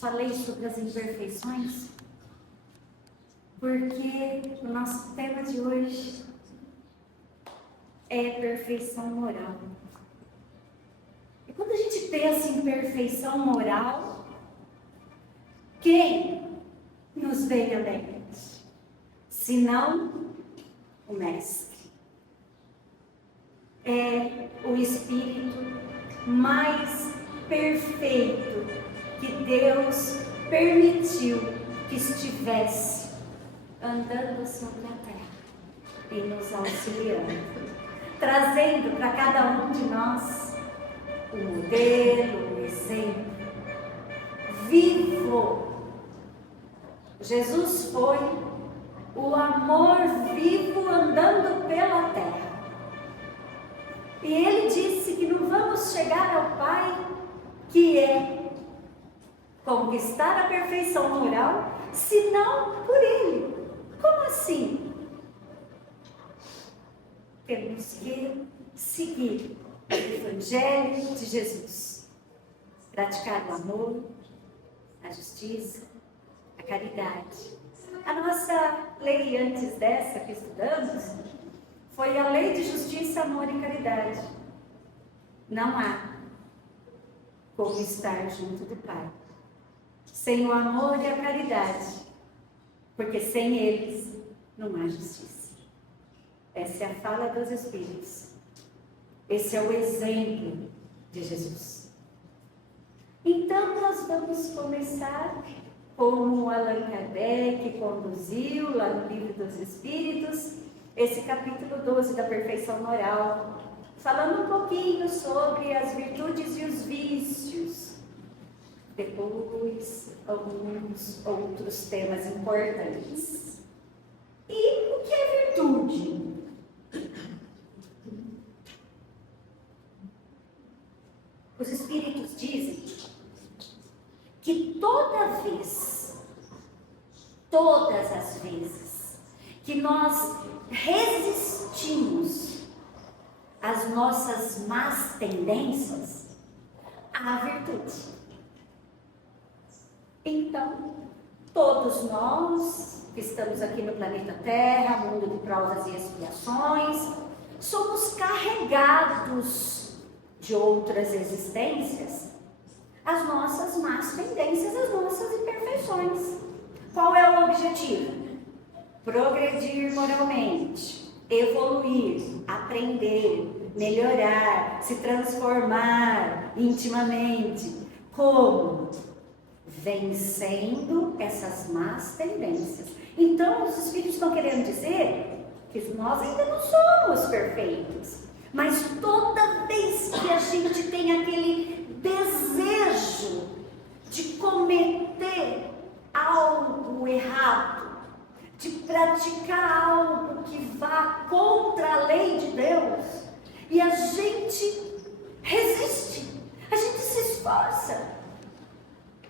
falei sobre as imperfeições, porque o nosso tema de hoje é perfeição moral. E quando a gente pensa em perfeição moral, quem nos vem à mente? Senão o Mestre. É o Espírito mais perfeito que Deus permitiu que estivesse andando sobre a terra e nos auxiliando, trazendo para cada um de nós o modelo, o exemplo vivo. Jesus foi o amor vivo andando pela terra. E ele disse que não vamos chegar ao Pai, que é conquistar a perfeição moral, senão por Ele. Como assim? Temos que seguir o Evangelho de Jesus, praticar o amor, a justiça, a caridade. A nossa lei antes dessa que estudamos foi a lei de justiça, amor e caridade. Não há como estar junto do Pai sem o amor e a caridade, porque sem eles não há justiça. Essa é a fala dos Espíritos. Esse é o exemplo de Jesus. Então nós vamos começar como Allan Kardec conduziu lá no Livro dos Espíritos, esse capítulo 12 da perfeição moral, falando um pouquinho sobre as virtudes e os vícios. Depois, alguns outros temas importantes. E o que é virtude? Os Espíritos dizem que todas as vezes que nós resistimos às nossas más tendências, há virtude. Então, todos nós que estamos aqui no planeta Terra, mundo de provas e expiações, somos carregados de outras existências, as nossas más tendências, as nossas imperfeições. Qual é o objetivo? Progredir moralmente, evoluir, aprender, melhorar, se transformar intimamente. Como? Vencendo essas más tendências. Então, os Espíritos estão querendo dizer que nós ainda não somos perfeitos, mas toda vez que a gente tem aquele desejo de cometer algo errado, de praticar algo que vá contra a lei de Deus, e a gente resiste, a gente se esforça,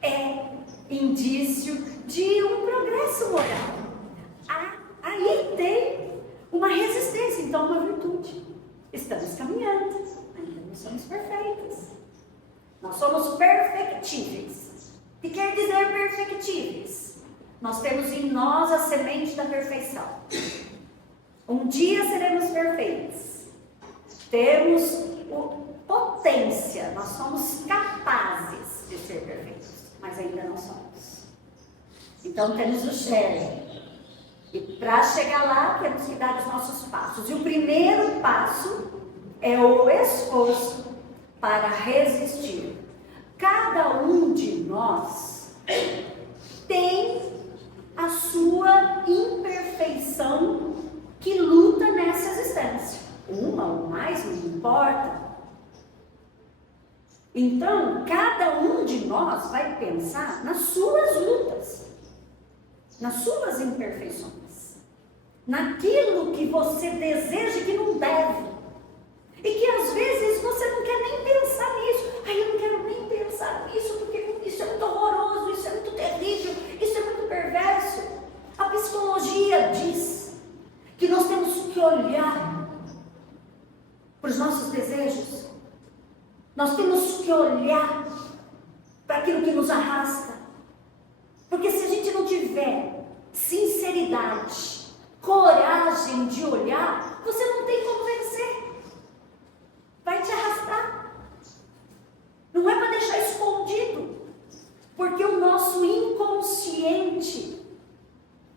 é indício de um progresso moral. Aí tem uma resistência, então uma virtude. Estamos caminhando, ainda não somos perfeitos. Nós somos perfectíveis. O que quer dizer perfectíveis? Nós temos em nós a semente da perfeição. Um dia seremos perfeitos. Temos potência, nós somos capazes de ser perfeitos, mas ainda não somos. Então temos o germe. E para chegar lá, temos que dar os nossos passos. E o primeiro passo é o esforço para resistir. Cada um de nós tem a sua imperfeição que luta nessa existência. Uma ou mais, não importa. Então, cada um de nós vai pensar nas suas lutas, nas suas imperfeições, naquilo que você deseja e que não deve. E que às vezes você não quer nem pensar nisso. Eu não quero nem pensar nisso, porque isso é muito horroroso, isso é muito terrível, isso é muito perverso. A psicologia diz que nós temos que olhar para os nossos desejos. Nós temos que olhar para aquilo que nos arrasta. Porque se a gente não tiver sinceridade, coragem de olhar, você não tem como vencer. Vai te arrastar. Não é para deixar escondido. Porque o nosso inconsciente,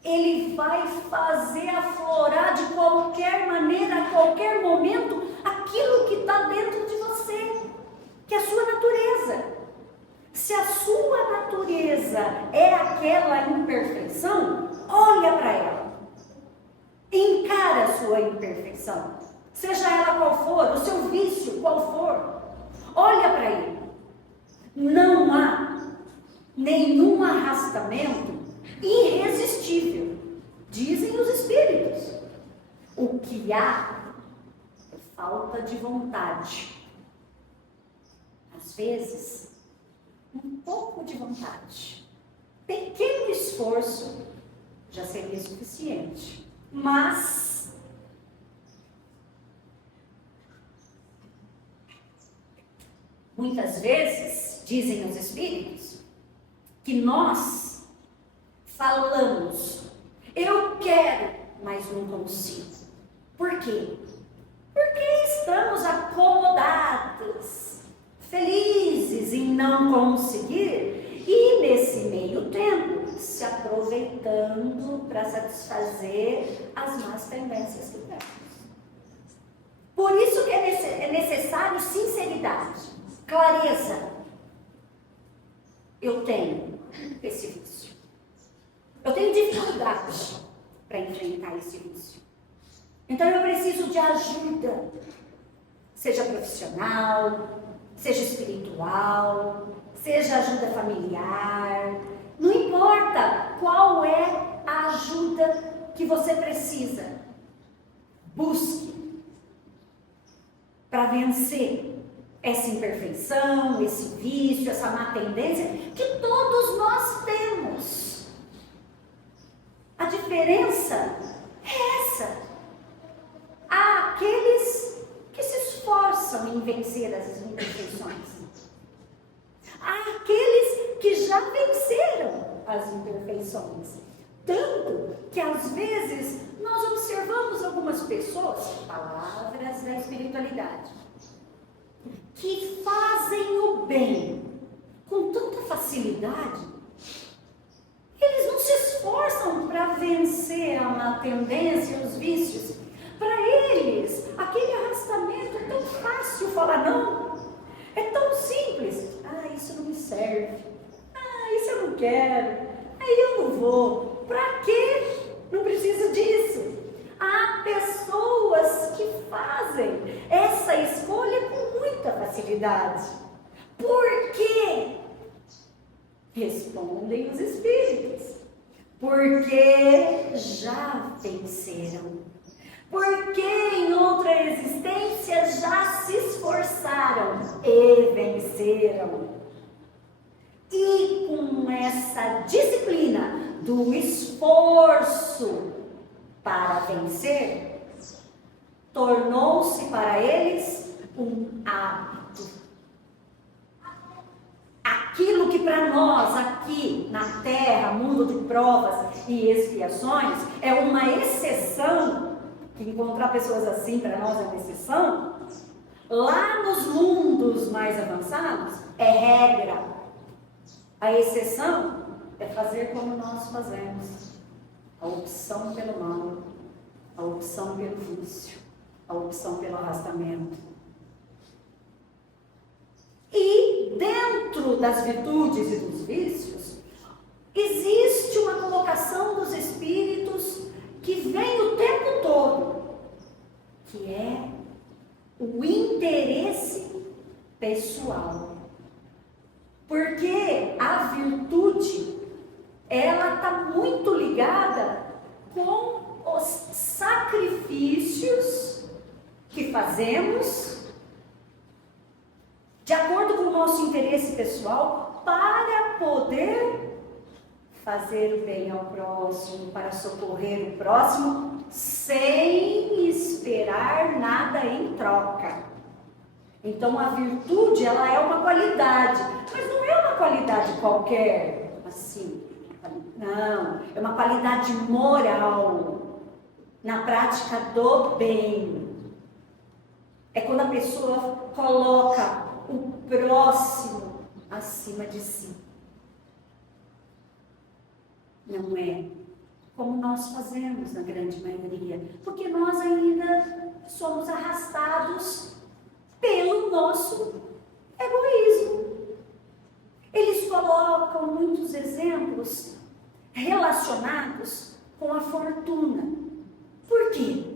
ele vai fazer aflorar de qualquer maneira, a qualquer momento, aquilo que está dentro de você, que é a sua natureza. Se a sua natureza é aquela imperfeição, olha para ela. Encara a sua imperfeição. Seja ela qual for, o seu vício qual for. Olha para ele. Não há nenhum arrastamento irresistível, dizem os espíritos. O que há é falta de vontade. Às vezes, um pouco de vontade, pequeno esforço já seria suficiente. Mas muitas vezes, dizem os espíritos, que nós falamos, eu quero, mas não consigo. Por quê? Porque estamos acomodados, felizes em não conseguir, e nesse meio tempo se aproveitando para satisfazer as más tendências que temos. Por isso que é necessário sinceridade, clareza. Eu tenho esse vício. Eu tenho dificuldade para enfrentar esse vício. Então eu preciso de ajuda, seja profissional, seja espiritual, seja ajuda familiar, não importa qual é a ajuda que você precisa, busque para vencer essa imperfeição, esse vício, essa má tendência que todos nós temos. A diferença é essa. Há aqueles que se esforçam em vencer as imperfeições. Há aqueles que já venceram as imperfeições. Tanto que às vezes nós observamos algumas pessoas, palavras da espiritualidade, que fazem o bem com tanta facilidade. Eles não se esforçam para vencer a má tendência, os vícios. Para eles, aquele arrastamento é tão fácil falar não. É tão simples. Ah, isso não me serve. Ah, isso eu não quero. Aí eu não vou. Para quê? Não preciso disso. Há pessoas que fazem essa escolha com muita facilidade. Por quê? Respondem os espíritos. Porque já venceram. Porque em outra existência já se esforçaram e venceram. E com essa disciplina do esforço para vencer, tornou-se para eles um hábito. Aquilo que para nós aqui na Terra, mundo de provas e expiações, é uma exceção, que encontrar pessoas assim para nós é uma exceção, lá nos mundos mais avançados é regra. A exceção é fazer como nós fazemos. A opção pelo mal, a opção pelo vício, a opção pelo arrastamento. E dentro das virtudes e dos vícios, existe uma colocação dos espíritos que vem o tempo todo, que é o interesse pessoal. Porque a virtude, ela está muito ligada com os sacrifícios que fazemos de acordo com o nosso interesse pessoal para poder fazer o bem ao próximo, para socorrer o próximo, sem esperar nada em troca. Então a virtude, ela é uma qualidade, mas não é uma qualidade qualquer, assim, Não, é uma qualidade moral, na prática do bem. É quando a pessoa coloca o próximo acima de si. Não é como nós fazemos na grande maioria, porque nós ainda somos arrastados pelo nosso egoísmo. Eles colocam muitos exemplos relacionados com a fortuna. Por quê?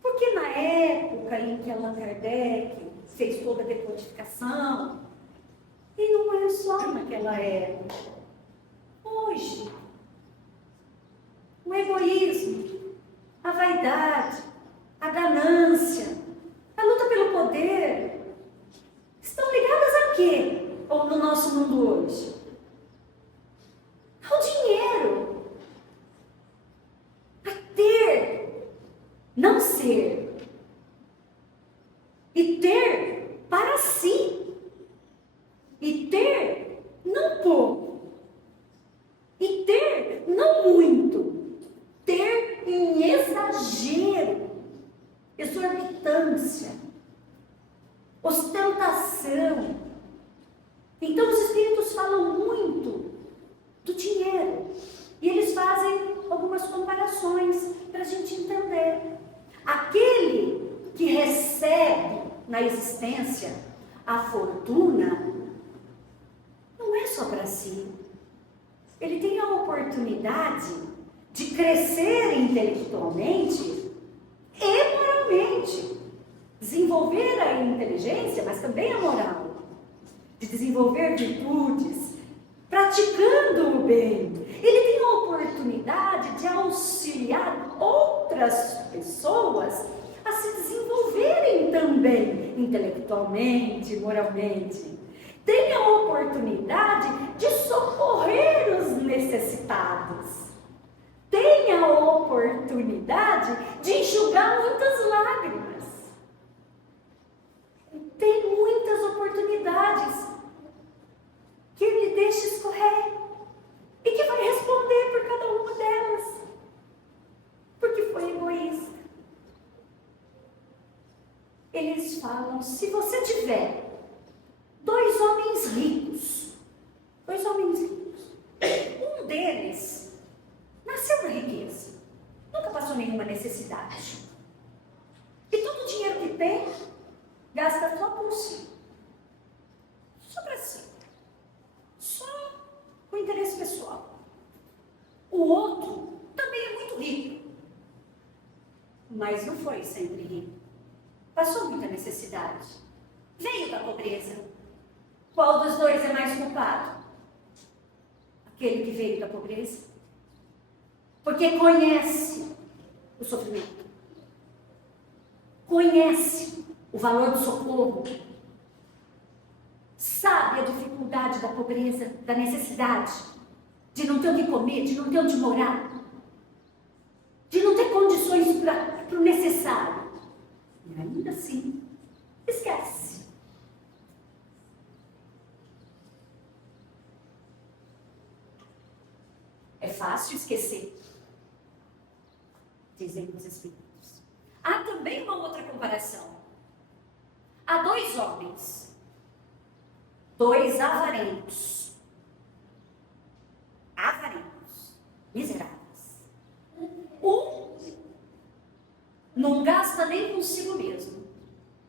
Porque na época em que Allan Kardec fez toda a decodificação, e não é só naquela época, hoje, o egoísmo, a vaidade, a ganância, a luta pelo poder, estão ligadas a quê? Ou no nosso mundo hoje? Ao dinheiro, a ter, não ser, e ter para si, e ter não pouco, e ter não muito, ter em exagero, exorbitância, ostentação. Então os espíritos falam muito do dinheiro e eles fazem algumas comparações para a gente entender. Aquele que recebe na existência a fortuna não é só para si. Ele tem a oportunidade de crescer intelectualmente e moralmente, desenvolver a inteligência, mas também a moral, de desenvolver virtudes, praticando o bem. Ele tem a oportunidade de auxiliar outras pessoas a se desenvolverem também intelectualmente, moralmente. Tem a oportunidade de socorrer os necessitados. Tem a oportunidade de enxugar muitas lágrimas. Tem muitas oportunidades que ele deixa escorrer e que vai responder por cada uma delas, porque foi egoísta. Eles falam, se você tiver dois homens ricos, um deles nasceu na riqueza, nunca passou nenhuma necessidade, e todo o dinheiro que tem, gasta só por si, só para si, só com interesse pessoal. O outro também é muito rico, mas não foi sempre rico, passou muita necessidade, veio da pobreza. Qual dos dois é mais culpado? Aquele que veio da pobreza, porque conhece o sofrimento, conhece o valor do socorro, sabe a dificuldade da pobreza, da necessidade, de não ter o que comer, de não ter onde morar, de não ter condições para o necessário. E ainda assim, esquece. É fácil esquecer, dizem os espíritos. Há também uma outra comparação. Há dois homens, dois avarentos, miseráveis. Um não gasta nem consigo mesmo,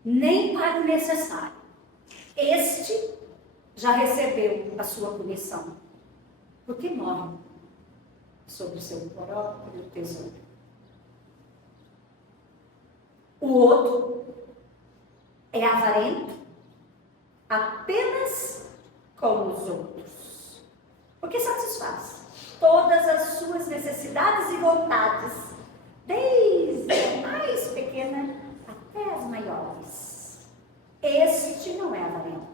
nem para o necessário. Este já recebeu a sua punição, porque morre sobre o seu próprio tesouro. O outro é avarento apenas com os outros, porque satisfaz todas as suas necessidades e vontades, desde a mais pequena até as maiores. Este não é avarento,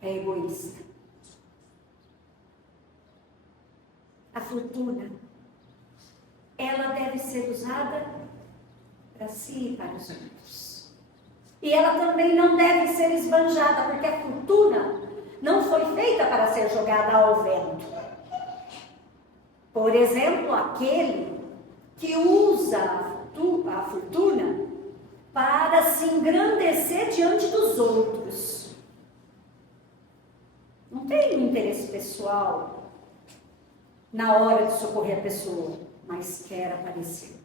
é egoísta. A fortuna, ela deve ser usada para si e para os outros. E ela também não deve ser esbanjada, porque a fortuna não foi feita para ser jogada ao vento. Por exemplo, aquele que usa a fortuna para se engrandecer diante dos outros. Não tem interesse pessoal na hora de socorrer a pessoa, mas quer aparecer.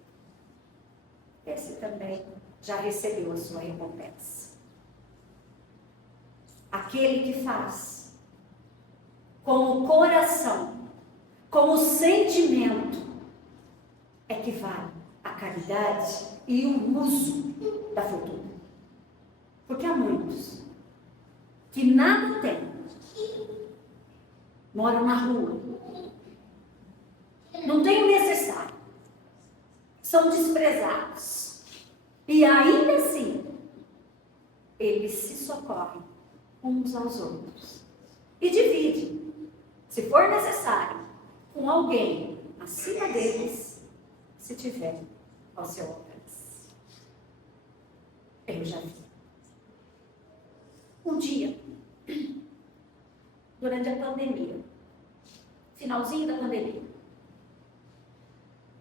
Esse também já recebeu a sua recompensa. Aquele que faz com o coração, com o sentimento, é que vale a caridade e o uso da fortuna. Porque há muitos que nada têm, moram na rua, não têm o necessário, são desprezados, e ainda assim eles se socorrem uns aos outros e dividem, se for necessário, com alguém acima deles, se tiver ao seu alcance. Eu já vi. Um dia, durante a pandemia, finalzinho da pandemia,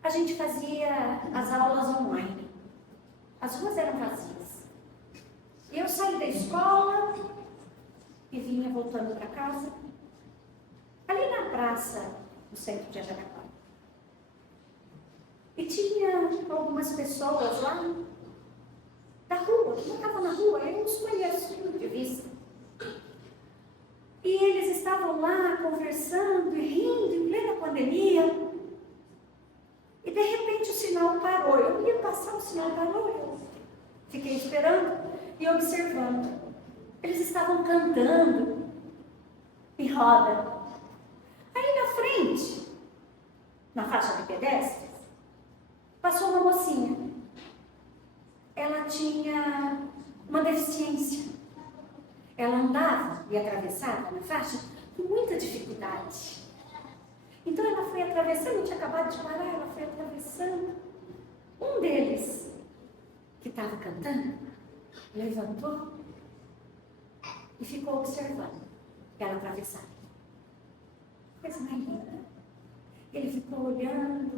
a gente fazia as aulas online. As ruas eram vazias. Eu saí da escola e vinha voltando para casa, ali na praça do centro de Araraquara. E tinha algumas pessoas lá da rua, que não estavam na rua, eu os conheço de vista. E eles estavam lá conversando e rindo em plena pandemia. E de repente o sinal parou. Eu ia passar, o sinal parou. Eu fiquei esperando e observando. Eles estavam cantando em roda. Aí na frente, na faixa de pedestres, passou uma mocinha. Ela tinha uma deficiência. Ela andava e atravessava na faixa com muita dificuldade. Então ela foi atravessando, tinha acabado de parar, ela foi atravessando. Um deles, que estava cantando, levantou e ficou observando ela atravessar. Coisa mais linda. Ele ficou olhando,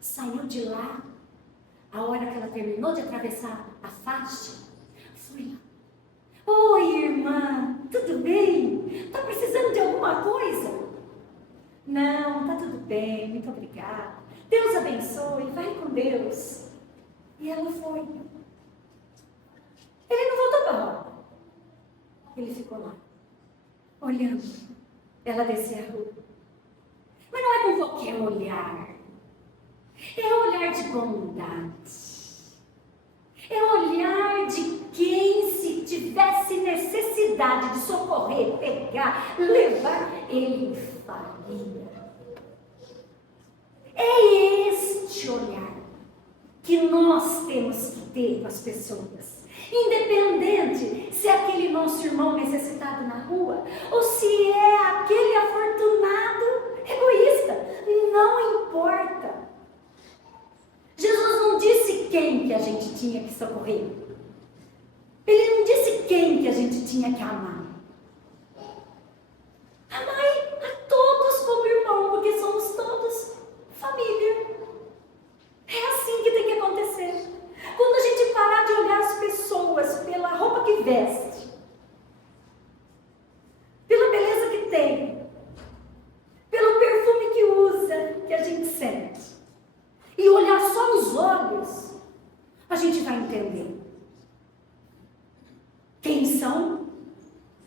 saiu de lá. A hora que ela terminou de atravessar a faixa, foi lá. Oi, irmã, tudo bem? Está precisando de alguma coisa? Não, está tudo bem, muito obrigada. Deus abençoe, vai com Deus. E ela foi. Ele não voltou para a roda. Ele ficou lá, olhando. Ela descia a rua. Mas não é com qualquer olhar. É olhar de bondade. É olhar de quem, se tivesse necessidade de socorrer, pegar, levar, ele faria. É este olhar que nós temos que ter com as pessoas. Independente se é aquele nosso irmão necessitado na rua ou se é aquele afortunado egoísta, não importa. Jesus não disse quem que a gente tinha que socorrer. Ele não disse quem que a gente tinha que amar. Amai a todos como irmão, porque somos todos família. É assim que tem que acontecer. Quando a gente parar de olhar as pessoas pela roupa que veste, pela beleza que tem, pelo perfume que usa, que a gente sente, e olhar só nos olhos, a gente vai entender quem são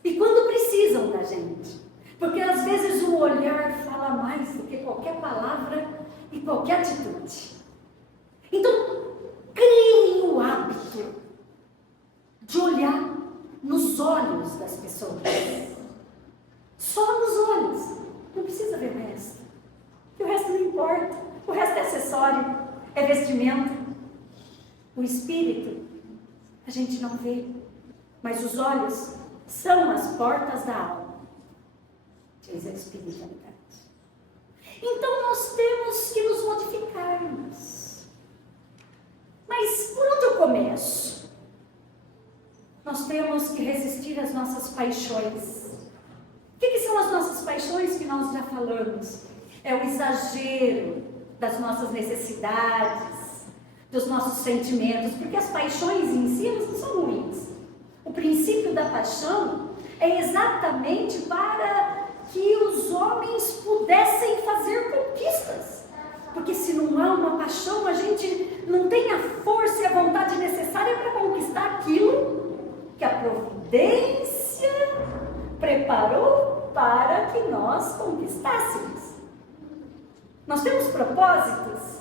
e quando precisam da gente. Porque às vezes o olhar fala mais do que qualquer palavra e qualquer atitude. Então, criem o hábito de olhar nos olhos das pessoas. Só nos olhos. Não precisa ver o resto. Que o resto não importa. O resto é acessório, é vestimento. O espírito a gente não vê, mas os olhos são as portas da alma, diz a espiritualidade. Então nós temos que nos modificarmos. Mas por onde eu começo? Nós temos que resistir às nossas paixões. O que são as nossas paixões que nós já falamos? é o exagero das nossas necessidades, dos nossos sentimentos, porque as paixões em si não são ruins. O princípio da paixão é exatamente para que os homens pudessem fazer conquistas. Porque se não há uma paixão, a gente não tem a força e a vontade necessária para conquistar aquilo que a providência preparou para que nós conquistássemos. Nós temos propósitos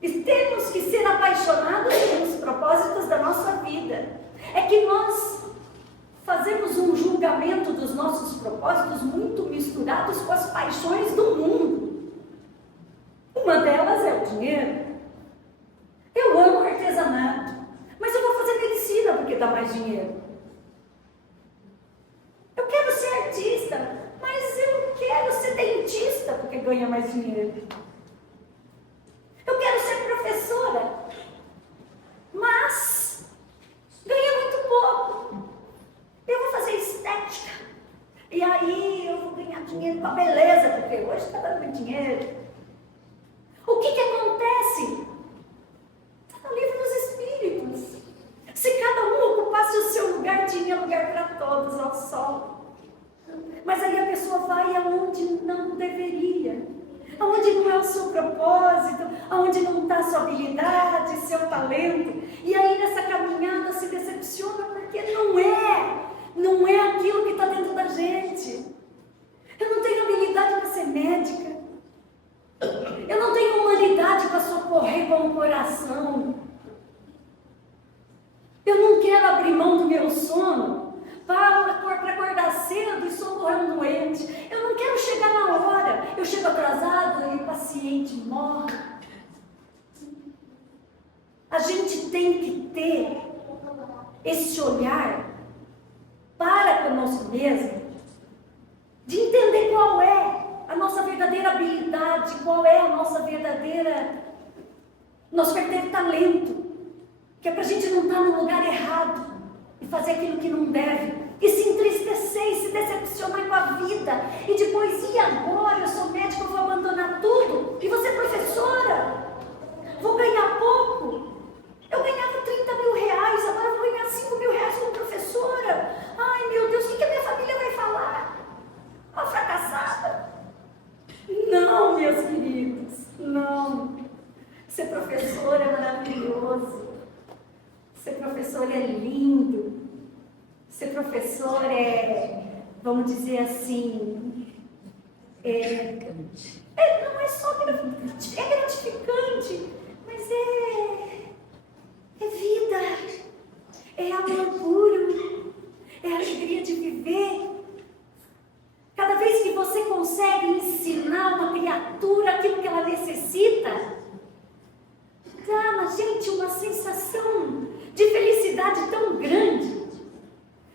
e temos que ser apaixonados pelos propósitos da nossa vida. É que nós fazemos um julgamento dos nossos propósitos muito misturados com as paixões do mundo. Uma delas é o dinheiro. Eu amo artesanato, mas eu vou fazer medicina porque dá mais dinheiro. Eu quero ser artista, mas eu quero ser dentista porque ganha mais dinheiro. Eu quero ser professora, mas ganha muito pouco. Eu vou fazer estética, e aí eu vou ganhar dinheiro com a beleza, porque hoje está dando muito dinheiro. O que acontece? Está no livro dos Espíritos. Se cada um ocupasse o seu lugar, tinha lugar para todos ao sol. Mas aí a pessoa vai aonde não deveria, aonde não é o seu propósito, aonde não está a sua habilidade, seu talento. E aí nessa caminhada se decepciona porque não é aquilo que está dentro da gente. Eu não tenho habilidade para ser médica. Eu não tenho humanidade para socorrer com o coração. Eu não quero abrir mão do meu sono para acordar cedo e socorrer um doente. Eu não quero chegar na hora. Eu chego atrasado e o paciente morre. A gente tem que ter esse olhar para conosco mesmo, de entender qual é a nossa verdadeira habilidade, qual é a nosso verdadeiro talento, que é para a gente não estar no lugar errado e fazer aquilo que não deve, e se entristecer e se decepcionar com a vida, e depois, e agora? Eu sou médica, eu vou abandonar tudo, e você é professora, vou ganhar pouco, eu ganhava 30 mil reais, agora eu vou ganhar 5 mil reais como professora, ai meu Deus, o que a minha família vai falar? Uma fracassada. Não, meus queridos, não. Ser professor é maravilhoso. Ser professor é lindo. Ser professor vamos dizer assim, não é só gratificante, é gratificante, mas é vida, é amor puro, é alegria de viver. Cada vez que você consegue ensinar uma criatura aquilo que ela necessita, dá na gente uma sensação de felicidade tão grande.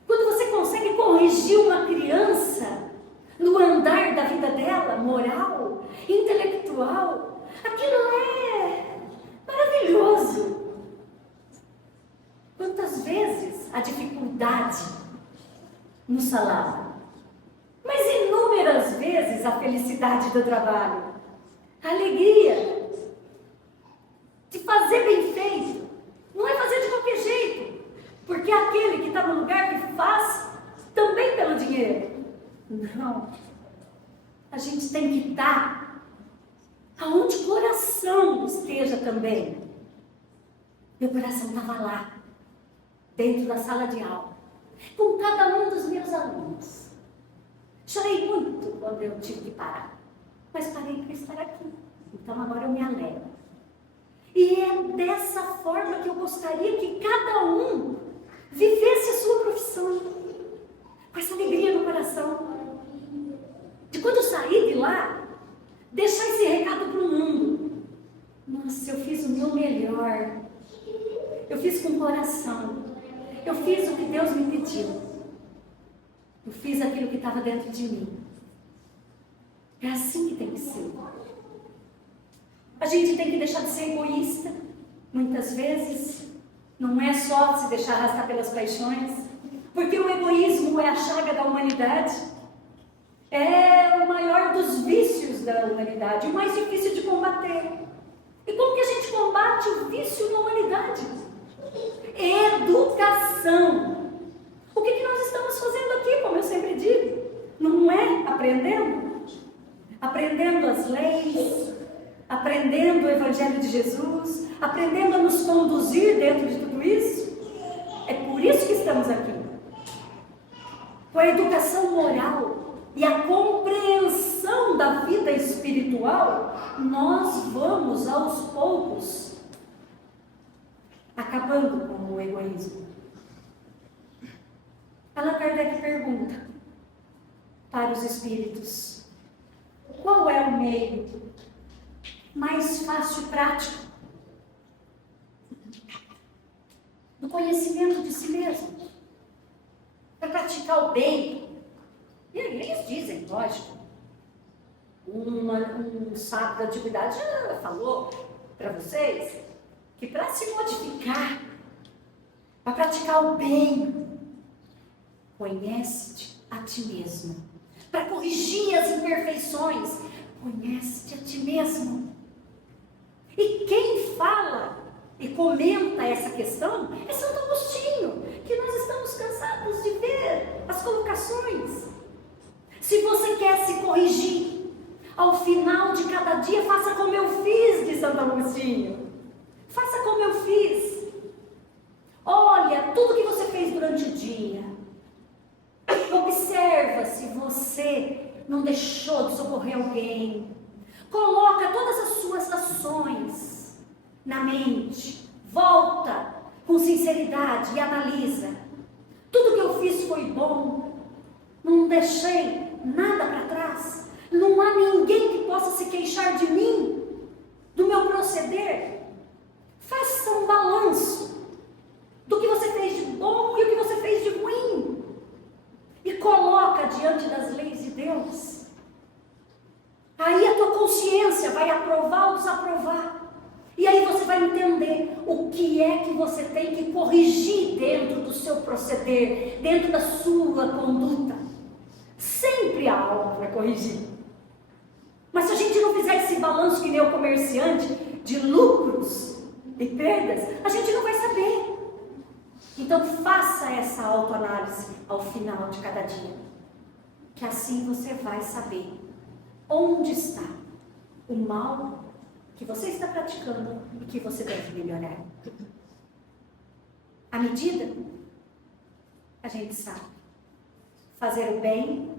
Quando você consegue corrigir uma criança no andar da vida dela, moral, intelectual, aquilo é maravilhoso. Quantas vezes a dificuldade no salário, mas inúmeras vezes a felicidade do trabalho, a alegria de fazer bem feito, não é fazer de qualquer jeito, porque é aquele que está no lugar que faz também pelo dinheiro. Não, a gente tem que estar aonde o coração esteja também. Meu coração estava lá, dentro da sala de aula, com cada um dos meus alunos. Chorei muito quando eu tive que parar, mas parei para estar aqui, então agora eu me alegro. E é dessa forma que eu gostaria que cada um vivesse a sua profissão, com essa alegria no coração. De quando eu sair de lá, deixar esse recado para o mundo. Nossa, eu fiz o meu melhor, eu fiz com o coração, eu fiz o que Deus me pediu. Eu fiz aquilo que estava dentro de mim. É assim que tem que ser. A gente tem que deixar de ser egoísta. Muitas vezes, não é só se deixar arrastar pelas paixões, porque o egoísmo é a chaga da humanidade. É o maior dos vícios da humanidade, o mais difícil de combater. E como que a gente combate o vício na humanidade? Educação. O que nós estamos fazendo aqui, como eu sempre digo? Não é aprendendo? Aprendendo as leis, aprendendo o Evangelho de Jesus, aprendendo a nos conduzir dentro de tudo isso. É por isso que estamos aqui. Com a educação moral e a compreensão da vida espiritual, nós vamos aos poucos acabando com o egoísmo. Allan Kardec pergunta para os espíritos: qual é o meio mais fácil e prático do conhecimento de si mesmo, para praticar o bem? E aí eles dizem, lógico, um sábio da antiguidade já falou para vocês que para se modificar, para praticar o bem, conhece-te a ti mesmo. Para corrigir as imperfeições, conhece-te a ti mesmo. E quem fala e comenta essa questão é Santo Agostinho, que nós estamos cansados de ver as colocações. Se você quer se corrigir, ao final de cada dia, faça como eu fiz, diz Santo Agostinho. Faça como eu fiz. Olha tudo que você fez durante o dia. Observa se você não deixou de socorrer alguém. Coloca todas as suas ações na mente. Volta com sinceridade e analisa. Tudo que eu fiz foi bom. Não deixei nada para trás. Não há ninguém que possa se queixar de mim, do meu proceder. Faça um balanço do que você fez de bom e o que você fez de ruim. E coloca diante das leis de Deus. Aí a tua consciência vai aprovar ou desaprovar. E aí você vai entender o que é que você tem que corrigir dentro do seu proceder, dentro da sua conduta. Sempre há algo para corrigir. Mas se a gente não fizer esse balanço que nem o comerciante, de lucros e perdas, a gente não vai saber. Então faça essa autoanálise ao final de cada dia, que assim você vai saber onde está o mal que você está praticando e que você deve melhorar. À medida, a gente sabe fazer o bem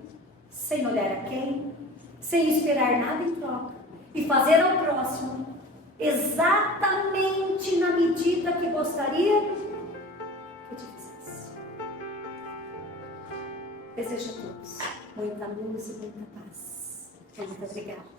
sem olhar a quem, sem esperar nada em troca, e fazer ao próximo exatamente na medida que gostaria que te fizesse. Desejo a todos muita luz e muita paz. Muito obrigada.